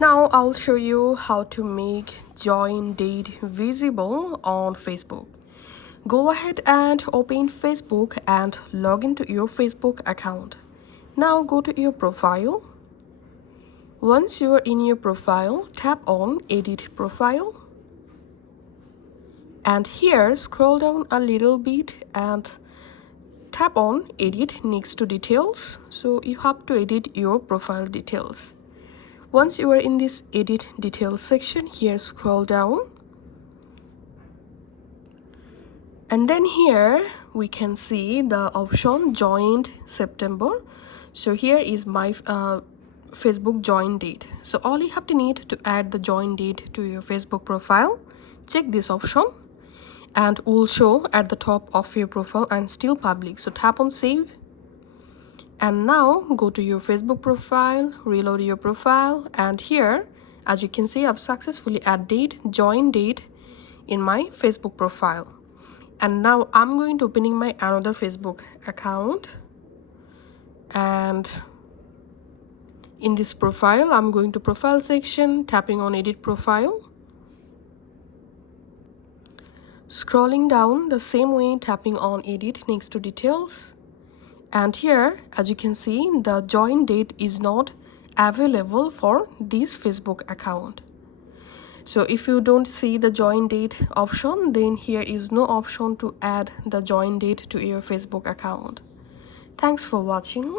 Now I'll show you how to make join date visible on Facebook. Go ahead and open Facebook and log into your Facebook account. Now go to your profile. Once you are in your profile, tap on Edit Profile. And here scroll down a little bit and tap on Edit next to Details. So you have to edit your profile details. Once you are in this Edit Details section, here scroll down. And then here we can see the option Joined September. So here is my Facebook join date. So all you have to need to add the join date to your Facebook profile. Check this option and will show at the top of your profile and still public. So tap on Save. And now go to your Facebook profile, reload your profile, and here as you can see I've successfully added join date in my Facebook profile. And now I'm going to opening my another Facebook account, and in this profile I'm going to profile section, tapping on Edit Profile, scrolling down the same way, tapping on Edit next to Details. And here as you can see the join date is not available for this Facebook account. So if you don't see the join date option, then here is no option to add the join date to your Facebook account. Thanks for watching.